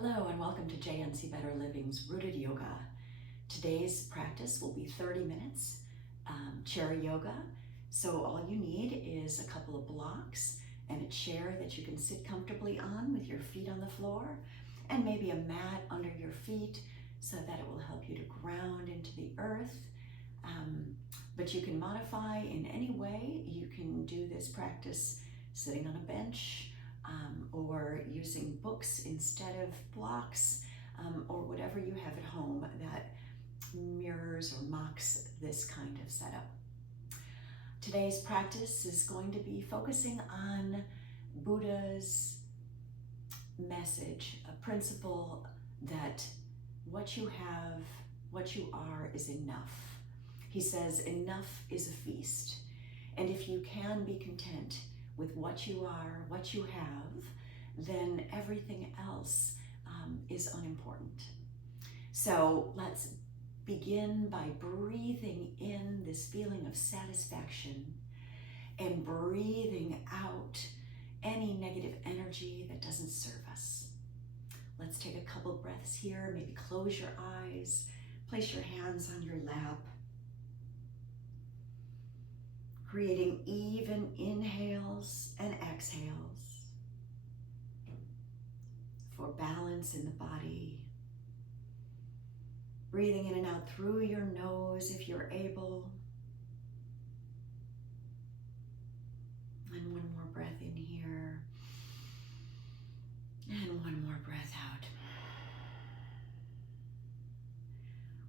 Hello and welcome to JNC Better Living's Rooted Yoga. Today's practice will be 30 minutes, chair yoga. So all you need is a couple of blocks and a chair that you can sit comfortably on with your feet on the floor and maybe a mat under your feet so that it will help you to ground into the earth. But you can modify in any way. You can do this practice sitting on a bench, or using books instead of blocks, or whatever you have at home that mirrors or mocks this kind of setup. Today's practice is going to be focusing on Buddha's message, a principle that what you have, what you are is enough. He says enough is a feast. And if you can be content with what you are, what you have, then everything else is unimportant. So let's begin by breathing in this feeling of satisfaction and breathing out any negative energy that doesn't serve us. Let's take a couple breaths here. Maybe close your eyes, place your hands on your lap, creating even inhales and exhales for balance in the body. Breathing in and out through your nose if you're able. And one more breath in here. And one more breath out.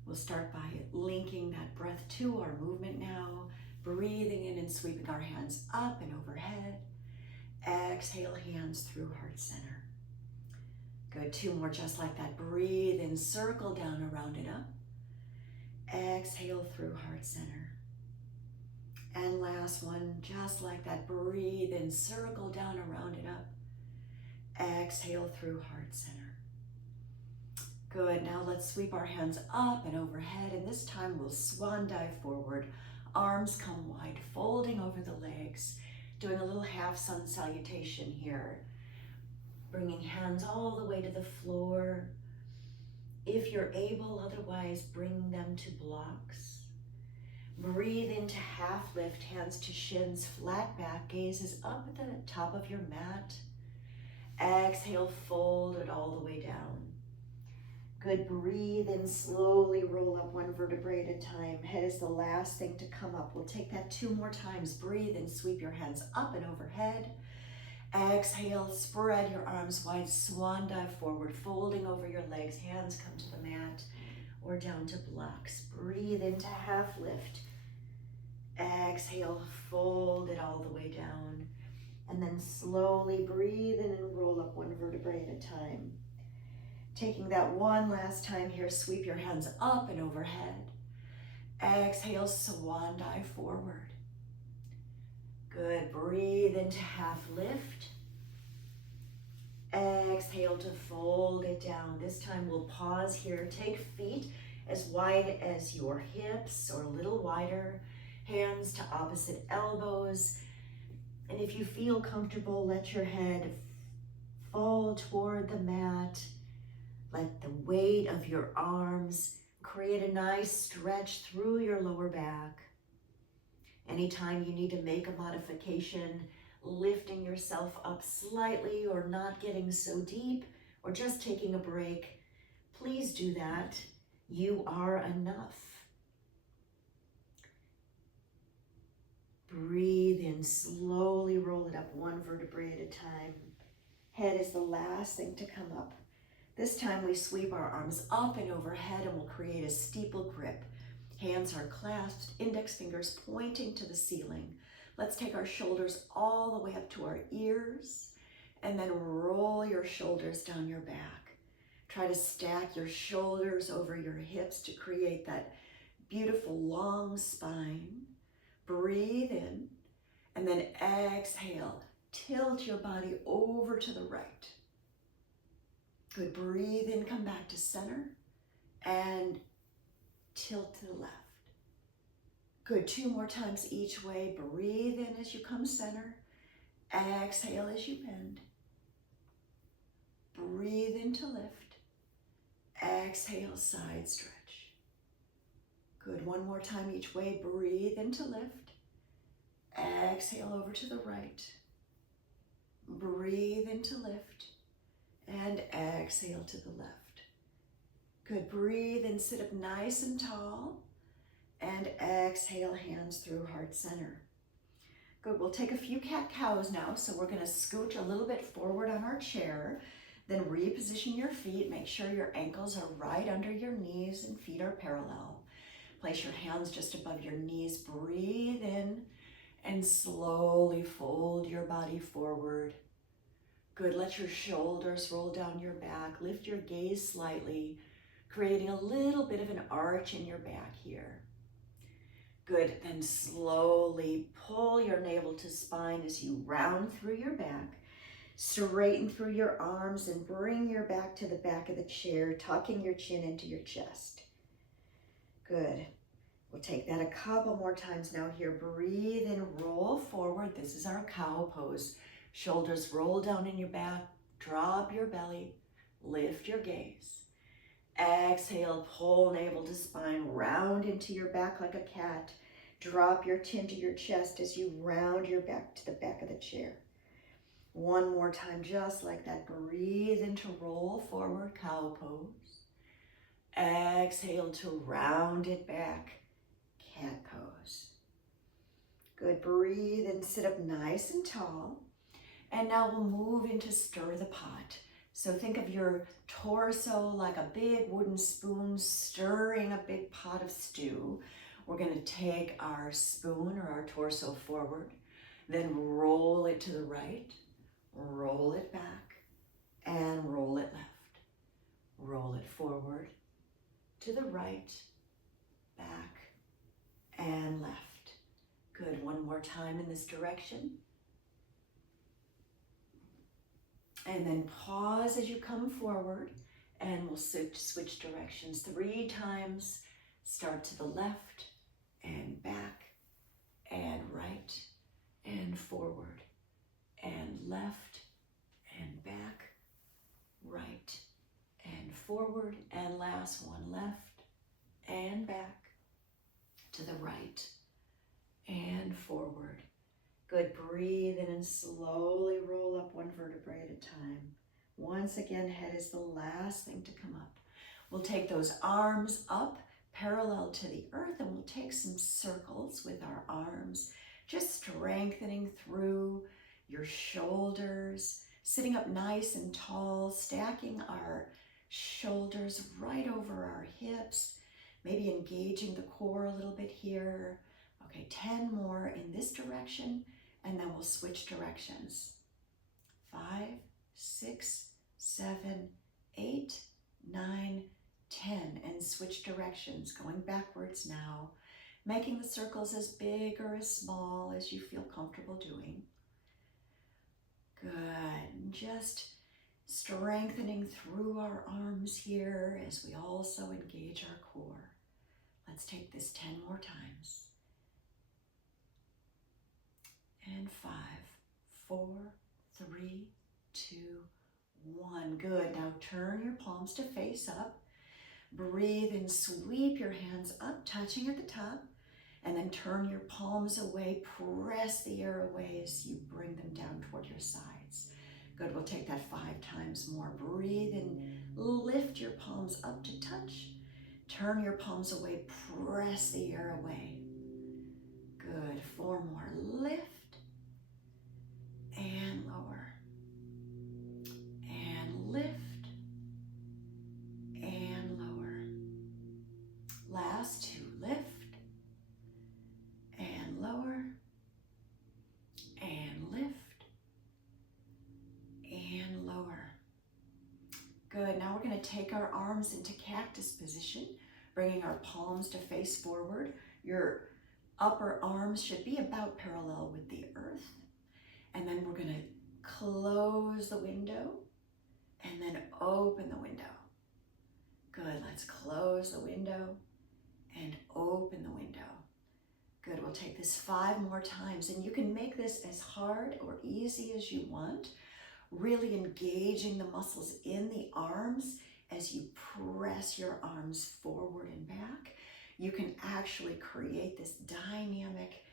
We'll start by linking that breath to our movement now. Breathing in and sweeping our hands up and overhead. Exhale, hands through heart center. Good, two more just like that. Breathe in, circle down around it up. Exhale through heart center. And last one, just like that. Breathe in, circle down around it up. Exhale through heart center. Good, now let's sweep our hands up and overhead, and this time we'll swan dive forward. Arms come wide, folding over the legs, doing a little half sun salutation here. Bringing hands all the way to the floor. If you're able, otherwise bring them to blocks. Breathe into half lift, hands to shins, flat back, gazes up at the top of your mat. Exhale, fold it all the way down. Good, breathe in, slowly roll up one vertebrae at a time. Head is the last thing to come up. We'll take that two more times. Breathe in, sweep your hands up and overhead. Exhale, spread your arms wide, swan dive forward, folding over your legs. Hands come to the mat or down to blocks. Breathe into half lift. Exhale, fold it all the way down. And then slowly breathe in and roll up one vertebrae at a time. Taking that one last time here, sweep your hands up and overhead. Exhale, swan dive forward. Good, breathe into half lift. Exhale to fold it down. This time we'll pause here. Take feet as wide as your hips or a little wider. Hands to opposite elbows. And if you feel comfortable, let your head fall toward the mat. Let the weight of your arms create a nice stretch through your lower back. Anytime you need to make a modification, lifting yourself up slightly or not getting so deep or just taking a break, please do that. You are enough. Breathe in, slowly roll it up one vertebrae at a time. Head is the last thing to come up. This time we sweep our arms up and overhead and we'll create a steeple grip. Hands are clasped, index fingers pointing to the ceiling. Let's take our shoulders all the way up to our ears and then roll your shoulders down your back. Try to stack your shoulders over your hips to create that beautiful long spine. Breathe in and then exhale. Tilt your body over to the right. Good, breathe in, come back to center and tilt to the left. Good, two more times each way. Breathe in as you come center. Exhale as you bend. Breathe breathe in to lift. Exhale, side stretch. Good, one more time each way. Breathe in to lift. Exhale over to the right. Breathe in to lift. And exhale to the left. Good, breathe and sit up nice and tall. And exhale, hands through heart center. Good, we'll take a few cat-cows now. So we're gonna scooch a little bit forward on our chair. Then reposition your feet. Make sure your ankles are right under your knees and feet are parallel. Place your hands just above your knees. Breathe in and slowly fold your body forward. Good, let your shoulders roll down your back. Lift your gaze slightly, creating a little bit of an arch in your back here. Good, then slowly pull your navel to spine as you round through your back. Straighten through your arms and bring your back to the back of the chair, tucking your chin into your chest. Good. We'll take that a couple more times now here. Breathe and roll forward. This is our cow pose. Shoulders roll down in your back. Drop your belly. Lift your gaze. Exhale, pull navel to spine. Round into your back like a cat. Drop your chin to your chest as you round your back to the back of the chair. One more time, just like that. Breathe in to roll forward, cow pose. Exhale to round it back, cat pose. Good, breathe and sit up nice and tall. And now we'll move into stir the pot. So think of your torso like a big wooden spoon stirring a big pot of stew. We're gonna take our spoon or our torso forward, then roll it to the right, roll it back, and roll it left. Roll it forward, to the right, back, and left. Good, one more time in this direction. And then pause as you come forward, and we'll switch directions 3 times. Start to the left, and back, and right, and forward, and left, and back, right, and forward, and last one, left, and back, to the right, and forward. Good, breathe in and slowly roll up one vertebrae at a time. Once again, head is the last thing to come up. We'll take those arms up parallel to the earth, and we'll take some circles with our arms, just strengthening through your shoulders, sitting up nice and tall, stacking our shoulders right over our hips, maybe engaging the core a little bit here. Okay, 10 more in this direction, and then we'll switch directions. 5, 6, 7, 8, 9, 10, and switch directions, going backwards now, making the circles as big or as small as you feel comfortable doing. Good, just strengthening through our arms here as we also engage our core. Let's take this 10 more times. And 5, 4, 3, 2, 1. Good, now turn your palms to face up. Breathe and sweep your hands up, touching at the top, and then turn your palms away. Press the air away as you bring them down toward your sides. Good, we'll take that 5 times more. Breathe and lift your palms up to touch. Turn your palms away, press the air away. Good, 4 more. Lift and lower. And lift and lower. Last 2, lift and lower and lift and lower. Good, now we're going to take our arms into cactus position, bringing our palms to face forward. Your upper arms should be about parallel with the earth. And then we're going to close the window and then open the window. Good, let's close the window and open the window. Good, we'll take this 5 more times, and you can make this as hard or easy as you want. really engaging the muscles in the arms as you press your arms forward and back. You can actually create this dynamic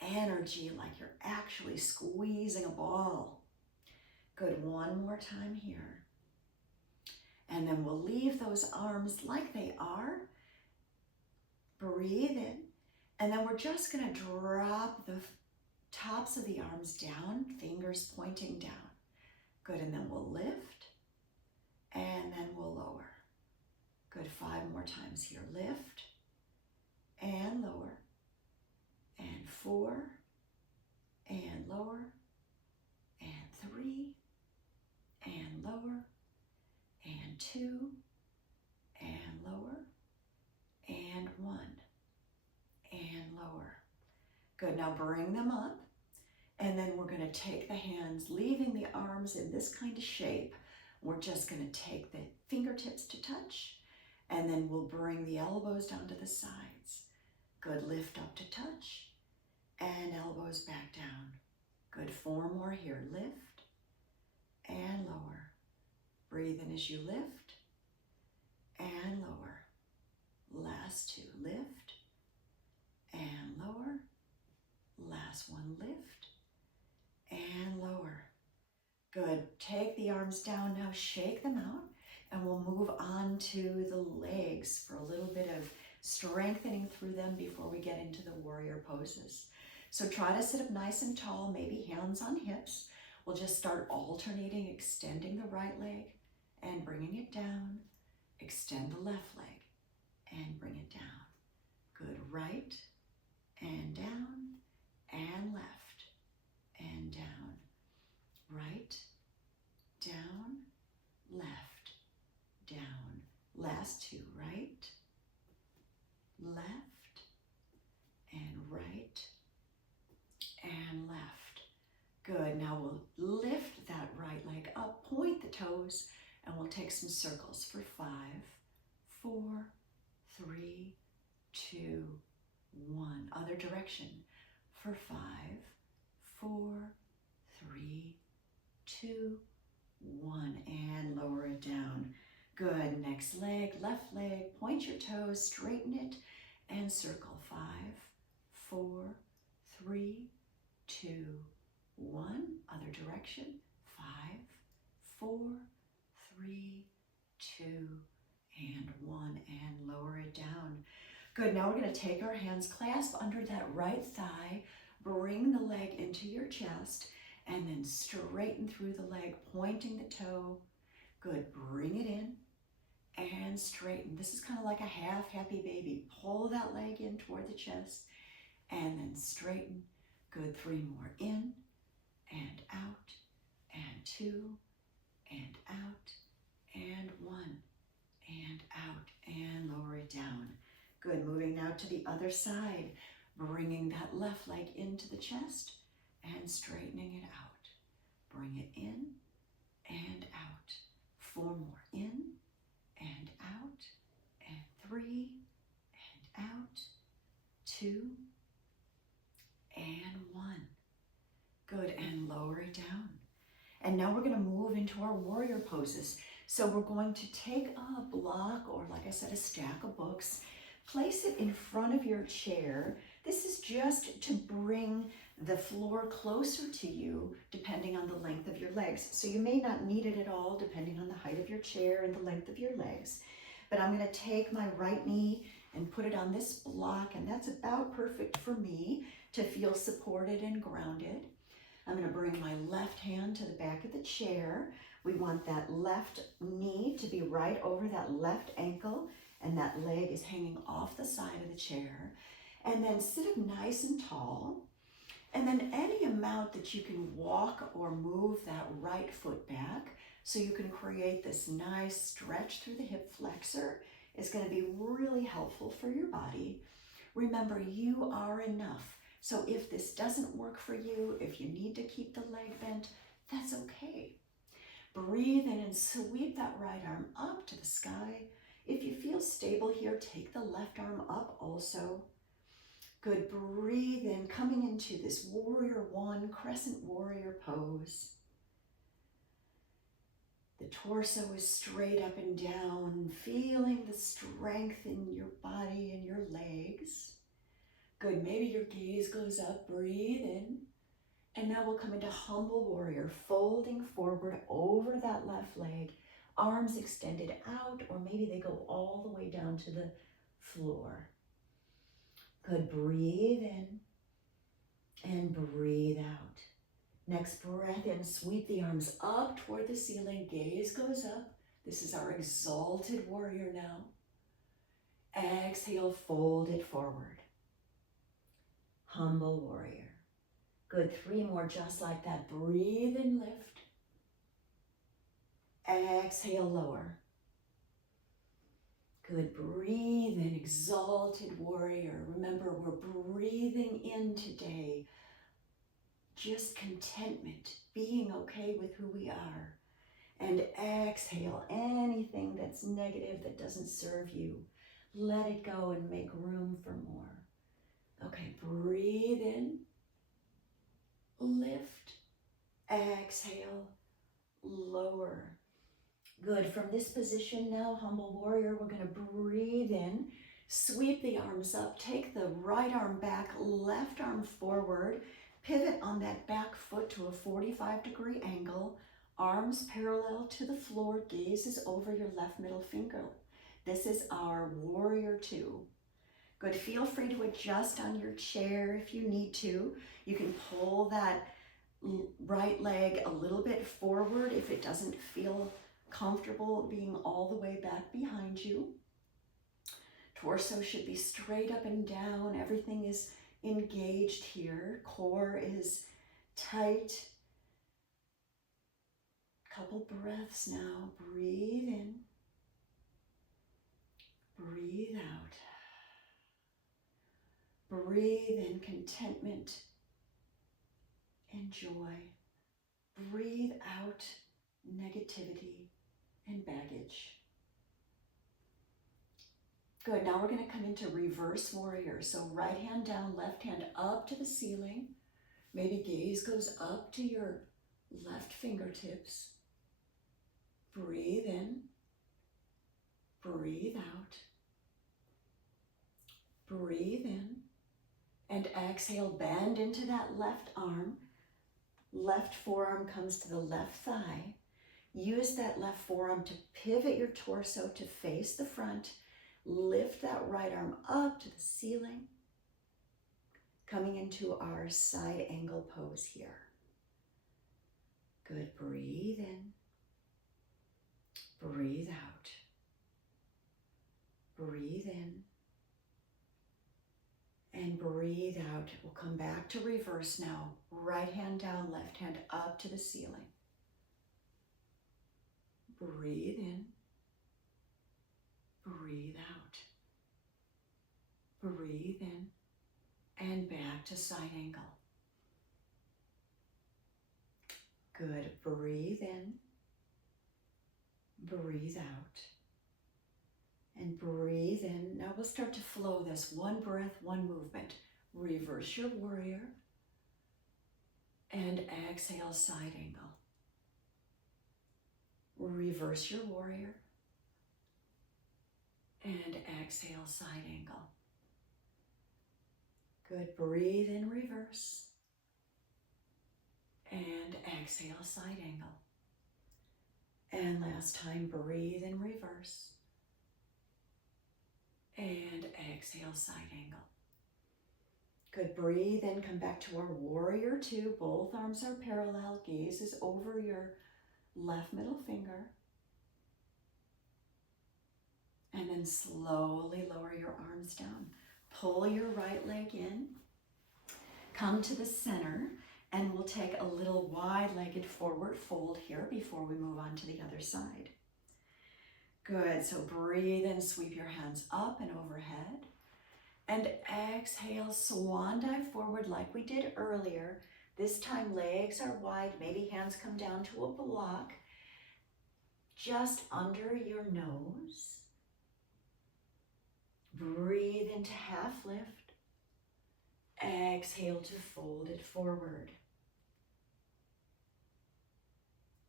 energy like you're actually squeezing a ball. Good, one more time here. And then we'll leave those arms like they are. Breathe in. And then we're just gonna drop the tops of the arms down, fingers pointing down. Good, and then we'll lift, and then we'll lower. Good, 5 more times here. Lift, and lower, and 4, and lower, and 3, and lower, and 2, and lower, and 1, and lower. Good, now bring them up, and then we're gonna take the hands, leaving the arms in this kind of shape. We're just gonna take the fingertips to touch, and then we'll bring the elbows down to the sides. Good, lift up to touch, and elbows back down. Good, 4 more here. Lift, and lower. Breathe in as you lift, and lower. Last 2, lift, and lower. Last one, lift, and lower. Good, take the arms down now, shake them out, and we'll move on to the legs for a little bit of strengthening through them before we get into the warrior poses. So try to sit up nice and tall, maybe hands on hips. We'll just start alternating, extending the right leg and bringing it down. Extend the left leg and bring it down. Good, right and down and left and down. Right, down, left, down. Last 2, right, left, and right, and left. Good, now we'll lift that right leg up, point the toes, and we'll take some circles for 5, 4, 3, 2, 1. Other direction for 5, 4, 3, 2, 1, and lower it down. Good, next leg, left leg, point your toes, straighten it, and circle. 5, 4, 3, 2, 1. Other direction. 5, 4, 3, 2, and 1, and lower it down. Good, now we're gonna take our hands, clasp under that right thigh, bring the leg into your chest, and then straighten through the leg, pointing the toe. Good, bring it in and straighten. This is kind of like a half happy baby. Pull that leg in toward the chest and then straighten. Good, 3 more. In and out and 2 and out and 1 and out and lower it down. Good, moving now to the other side, bringing that left leg into the chest and straightening it out. Bring it in and out. 4 more. In and out, and 3 and out, 2 and 1. Good, and lower it down. And now we're going to move into our warrior poses. So we're going to take a block, or like I said, a stack of books, place it in front of your chair. This is just to bring the floor closer to you, depending on the length of your legs. So you may not need it at all, depending on the height of your chair and the length of your legs. But I'm going to take my right knee and put it on this block, and that's about perfect for me to feel supported and grounded. I'm going to bring my left hand to the back of the chair. We want that left knee to be right over that left ankle, and that leg is hanging off the side of the chair. And then sit up nice and tall. And then any amount that you can walk or move that right foot back so you can create this nice stretch through the hip flexor is going to be really helpful for your body. Remember, you are enough. So if this doesn't work for you, if you need to keep the leg bent, that's okay. Breathe in and sweep that right arm up to the sky. If you feel stable here, take the left arm up also. Good, breathe in, coming into this warrior 1, crescent warrior pose. The torso is straight up and down, feeling the strength in your body and your legs. Good, maybe your gaze goes up, breathe in. And now we'll come into humble warrior, folding forward over that left leg, arms extended out, or maybe they go all the way down to the floor. Good, breathe in and breathe out. Next breath in, sweep the arms up toward the ceiling, gaze goes up. This is our exalted warrior now. Exhale, fold it forward. Humble warrior. Good, 3 more just like that. Breathe and lift. Exhale, lower. Good, breathe in, exalted warrior. Remember, we're breathing in today. Just contentment, being okay with who we are. And exhale anything that's negative, that doesn't serve you. Let it go and make room for more. Okay, breathe in, lift, exhale, lower. Good, from this position now, humble warrior, we're gonna breathe in, sweep the arms up, take the right arm back, left arm forward, pivot on that back foot to a 45-degree angle, arms parallel to the floor, gaze is over your left middle finger. This is our warrior 2. Good, feel free to adjust on your chair if you need to. You can pull that right leg a little bit forward if it doesn't feel comfortable being all the way back behind you. Torso should be straight up and down. Everything is engaged here. Core is tight. Couple breaths now. Breathe in. Breathe out. Breathe in contentment and joy. Breathe out negativity and baggage. Good, now we're going to come into reverse warrior. So right hand down, left hand up to the ceiling. Maybe gaze goes up to your left fingertips. Breathe in, breathe out, breathe in, and exhale, bend into that left arm. Left forearm comes to the left thigh. Use that left forearm to pivot your torso to face the front. Lift that right arm up to the ceiling. Coming into our side angle pose here. Good, breathe in. Breathe out. Breathe in. And breathe out. We'll come back to reverse now. Right hand down, left hand up to the ceiling. Breathe in. Breathe out. Breathe in. And back to side angle. Good. Breathe in. Breathe out. And breathe in. Now we'll start to flow this. One breath, one movement. Reverse your warrior. And exhale, side angle. Reverse your warrior. And exhale, side angle. Good, breathe in reverse. And exhale, side angle. And last time, breathe in reverse. And exhale, side angle. Good, breathe in, come back to our warrior 2. Both arms are parallel, gaze is over your left middle finger. And then slowly lower your arms down. Pull your right leg in. Come to the center, and we'll take a little wide-legged forward fold here before we move on to the other side. Good, so breathe in, sweep your hands up and overhead. And exhale, swan dive forward like we did earlier. This time legs are wide, maybe hands come down to a block. Just under your nose. Breathe into half lift. Exhale to fold it forward.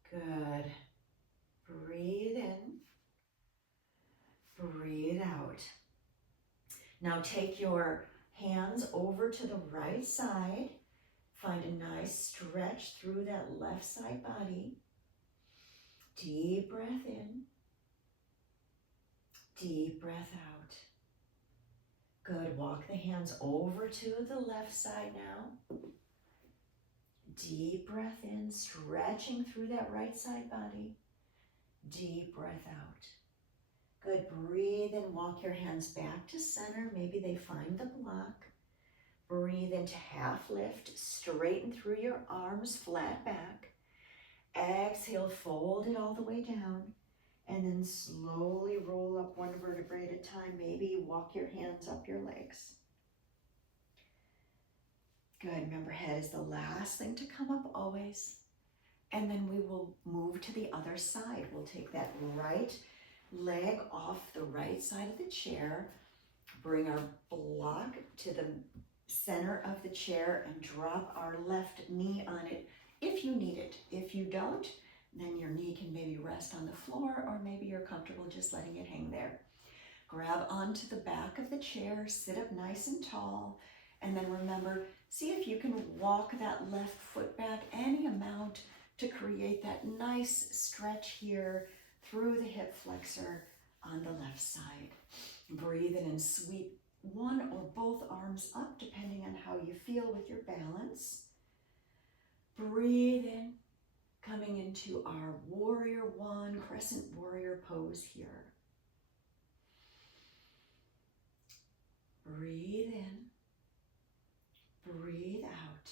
Good. Breathe in. Breathe out. Now take your hands over to the right side. Find a nice stretch through that left side body. Deep breath in. Deep breath out. Good. Walk the hands over to the left side now. Deep breath in, stretching through that right side body. Deep breath out. Good. Breathe in, walk your hands back to center. Maybe they find the block. Breathe into half lift, straighten through your arms, flat back. Exhale, fold it all the way down. And then slowly roll up one vertebrae at a time. Maybe walk your hands up your legs. Good. Remember, head is the last thing to come up always. And then we will move to the other side. We'll take that right leg off the right side of the chair. Bring our block to the center of the chair and drop our left knee on it if you need it. If you don't, then your knee can maybe rest on the floor, or maybe you're comfortable just letting it hang there. Grab onto the back of the chair, sit up nice and tall, and then remember, see if you can walk that left foot back any amount to create that nice stretch here through the hip flexor on the left side. Breathe in and sweep one or both arms up depending on how you feel with your balance. Breathe in, coming into our warrior one, crescent warrior pose here. Breathe in, breathe out.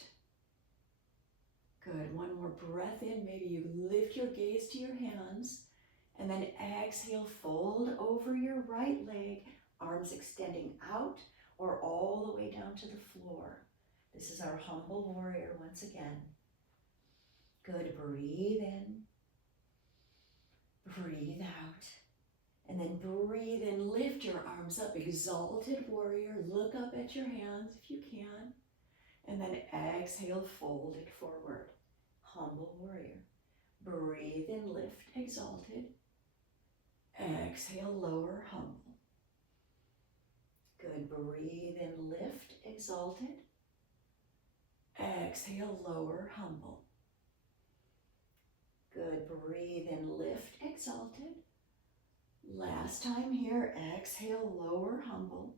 Good, one more breath in. Maybe you lift your gaze to your hands, and then exhale, fold over your right leg, arms extending out or all the way down to the floor. This is our humble warrior once again. Good, breathe in, breathe out, and then breathe in, lift your arms up, exalted warrior, look up at your hands if you can, and then exhale, fold it forward, humble warrior. Breathe in, lift, exalted, exhale, lower, humble. Good, breathe in, lift, exalted, exhale, lower, humble. Good, breathe in, lift, exalted. Last time here, exhale, lower, humble.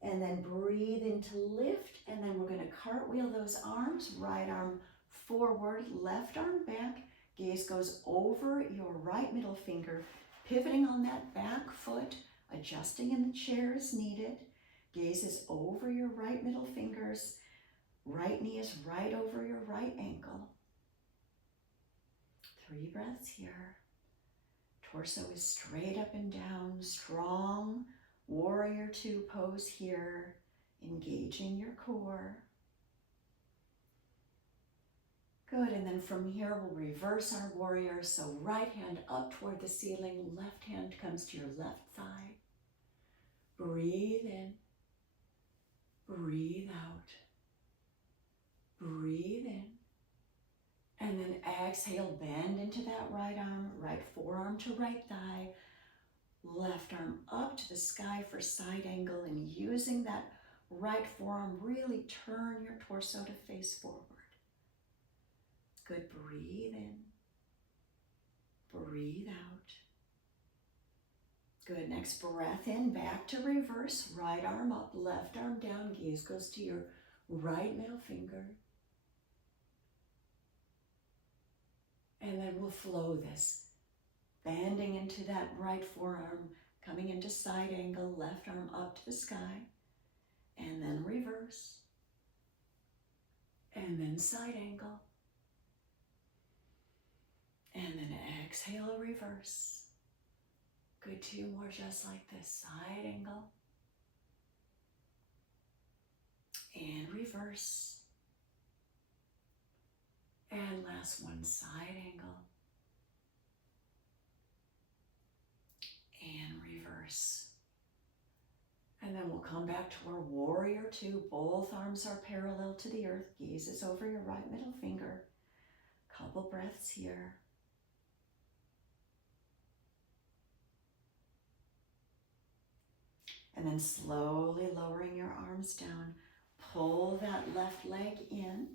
And then breathe into lift, and then we're gonna cartwheel those arms, right arm forward, left arm back. Gaze goes over your right middle finger, pivoting on that back foot, adjusting in the chair as needed. Gaze is over your right middle fingers. Right knee is right over your right ankle. 3 breaths here. Torso is straight up and down, strong warrior two pose here, engaging your core. Good, and then from here we'll reverse our warrior. So right hand up toward the ceiling, left hand comes to your left thigh. Breathe in, breathe out, breathe in, and then exhale, bend into that right arm, right forearm to right thigh, left arm up to the sky for side angle, and using that right forearm, really turn your torso to face forward. Good, breathe in, breathe out. Good, next breath in, back to reverse, right arm up, left arm down, gaze goes to your right middle finger. And then we'll flow this, bending into that right forearm, coming into side angle, left arm up to the sky, and then reverse, and then side angle, and then exhale, reverse. Good, 2 more just like this, side angle, and reverse, and last one, side angle, and reverse. And then we'll come back to our warrior two. Both arms are parallel to the earth. Gaze is over your right middle finger. Couple breaths here. And then slowly lowering your arms down, pull that left leg in,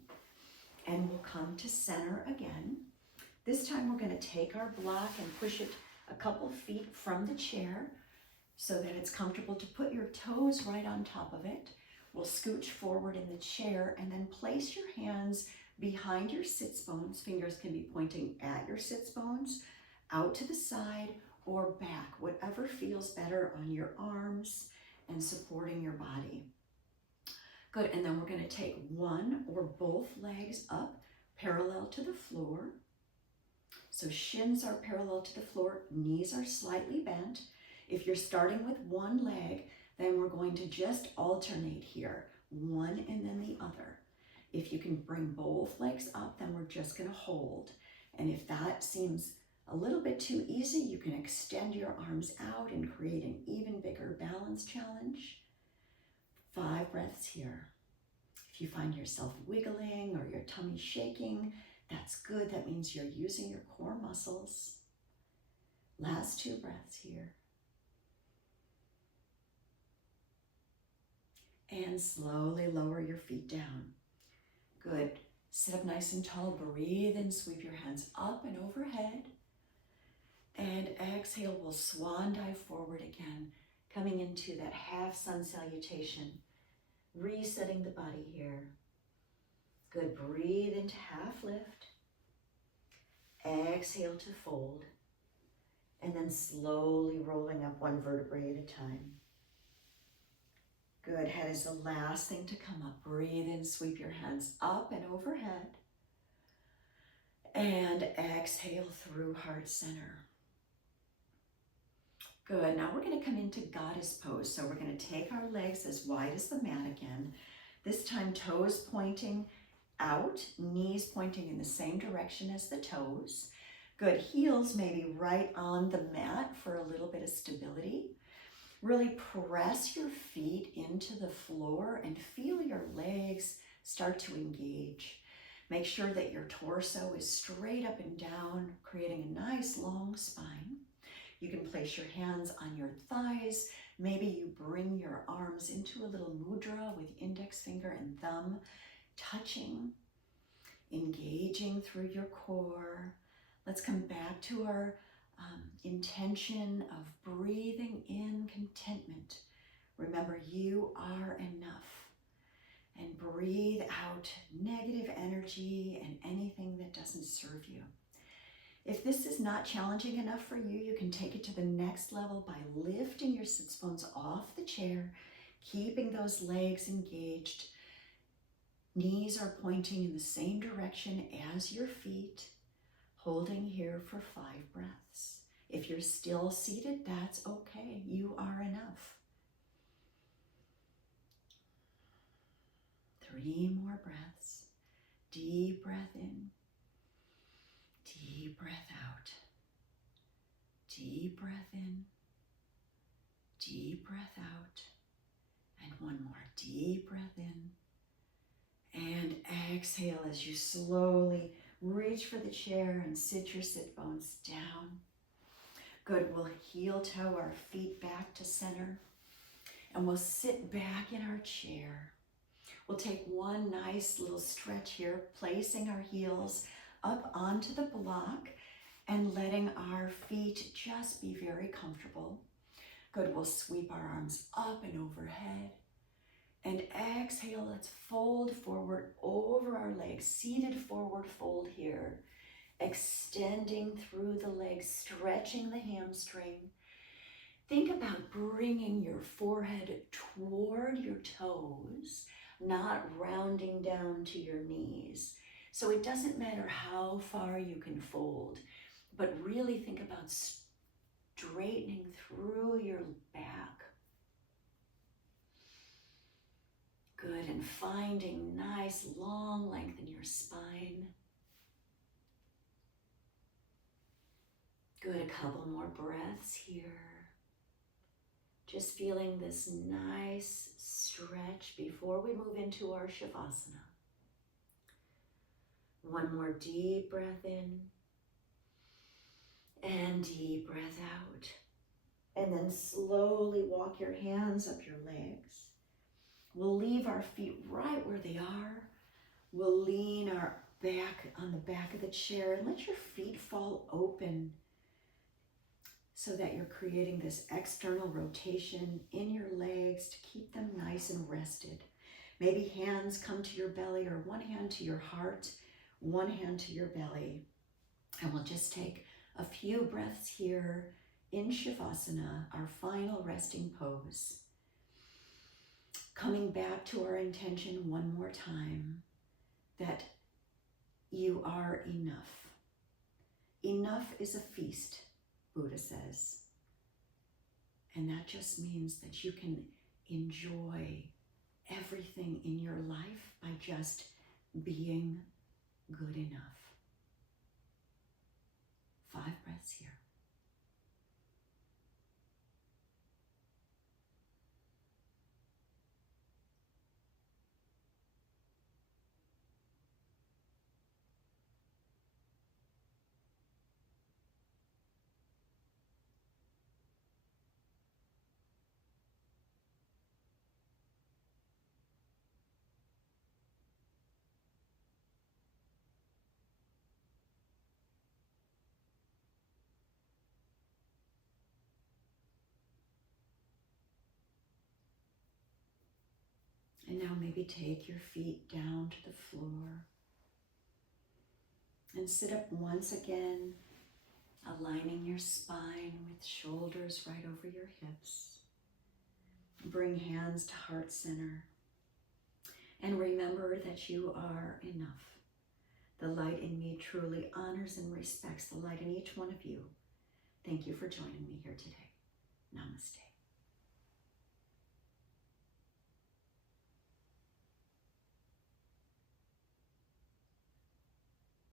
and we'll come to center again. This time we're going to take our block and push it a couple feet from the chair so that it's comfortable to put your toes right on top of it. We'll scooch forward in the chair and then place your hands behind your sits bones. Fingers can be pointing at your sits bones, out to the side or back, whatever feels better on your arms and supporting your body. Good, and then we're going to take one or both legs up parallel to the floor. So shins are parallel to the floor, knees are slightly bent. If you're starting with one leg, then we're going to just alternate here, one and then the other. If you can bring both legs up, then we're just going to hold. And if that seems a little bit too easy, you can extend your arms out and create an even bigger balance challenge. 5 breaths here. If you find yourself wiggling or your tummy shaking, that's good. That means you're using your core muscles. Last 2 breaths here. And slowly lower your feet down. Good. Sit up nice and tall. Breathe in. Sweep your hands up and overhead. And exhale. We'll swan dive forward again, coming into that half sun salutation. Resetting the body here. Good. Breathe into half lift. Exhale to fold. And then slowly rolling up one vertebrae at a time. Good. Head is the last thing to come up. Breathe in. Sweep your hands up and overhead. And exhale through heart center. Good. Now we're going to come into goddess pose. So we're going to take our legs as wide as the mat again. This time toes pointing out, knees pointing in the same direction as the toes. Good. Heels maybe right on the mat for a little bit of stability. Really press your feet into the floor and feel your legs start to engage. Make sure that your torso is straight up and down, creating a nice long spine. You can place your hands on your thighs. Maybe you bring your arms into a little mudra with index finger and thumb touching, engaging through your core. Let's come back to our intention of breathing in contentment. Remember, you are enough. And breathe out negative energy and anything that doesn't serve you. If this is not challenging enough for you, you can take it to the next level by lifting your sits bones off the chair, keeping those legs engaged. Knees are pointing in the same direction as your feet, holding here for 5 breaths. If you're still seated, that's okay. You are enough. 3 more breaths. Deep breath in. Deep breath out. Deep breath in. Deep breath out. And 1 more. Deep breath in. And exhale as you slowly reach for the chair and sit your sit bones down. Good. We'll heel toe our feet back to center. And we'll sit back in our chair. We'll take one nice little stretch here, placing our heels up onto the block and letting our feet just be very comfortable. Good. We'll sweep our arms up and overhead. And exhale, let's fold forward over our legs. Seated forward fold here. Extending through the legs, stretching the hamstring. Think about bringing your forehead toward your toes, not rounding down to your knees. So it doesn't matter how far you can fold, but really think about straightening through your back. Good, and finding nice long length in your spine. Good, a couple more breaths here. Just feeling this nice stretch before we move into our Shavasana. 1 more deep breath in and deep breath out. And then slowly walk your hands up your legs. We'll leave our feet right where they are. We'll lean our back on the back of the chair and let your feet fall open so that you're creating this external rotation in your legs to keep them nice and rested. Maybe hands come to your belly or one hand to your heart, one hand to your belly. And we'll just take a few breaths here in Shavasana, our final resting pose. Coming back to our intention one more time, that you are enough. Enough is a feast, Buddha says. And that just means that you can enjoy everything in your life by just being good enough. 5 breaths here. And now maybe take your feet down to the floor and sit up once again, aligning your spine with shoulders right over your hips. Bring hands to heart center. And remember that you are enough. The light in me truly honors and respects the light in each one of you. Thank you for joining me here today. Namaste.